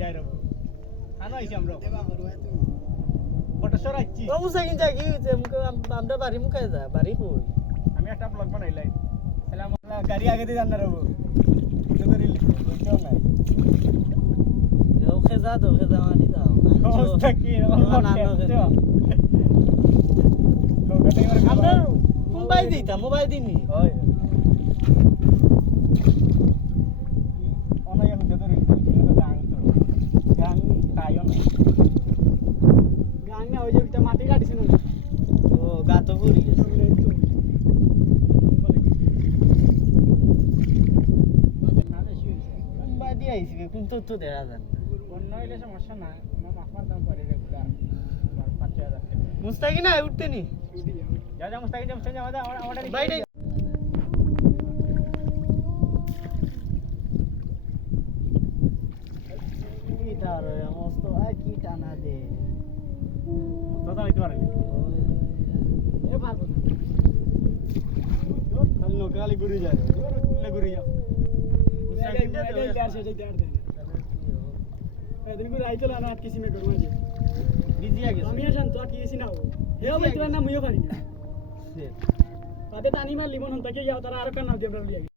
বাইরে রব আনো আইছি আমরা ফটো সরাইছি ও মুসাইন যাকি আমরা বাড়ি মুখায় যা বাড়ি কই আমি একটা ব্লগ বানাইলাই সালাম আলাইকুম গাড়ি আগে দিয়ে জানা রব ধরে লিখো বুঝছো না ও খেজা তো খেজা মারি দাও অবস্থা কি আমরা মোবাইল দিতা মোবাইল দিনি ওই অনায়া হতে ধরে লিখো গাং তো গাং কায়ো না গাং না ওই যে একটা মাটি কাটিছে না ও গাতো ঘুরি গেছে মোবাইল দিয়ে আইছি কোন তথ্য দেয়া জান অন্য হইলে সমস্যা না আমার মাফার দাম পড়ে রেগুলার 5000 টাকা মুস্তাকি না উঠতে নি যা যা মুস্তাকি যা আমাদের বাইরে কি তার মস্ত আর কি টানা দে দাদা হইতে পারে এ পারবো না কাল লোকালি ঘুরে যায় ঘুরে যাও মুস্তাকি दिन को राइतो लाना किसी में करूंगा जी बिजी आ गया हम ये जानतो की किसी ना हो हे भाई तेरा नाम मुयो पारी पाते तानी मार लिमन होता के या तारा आर का नाम दे हमरा लिया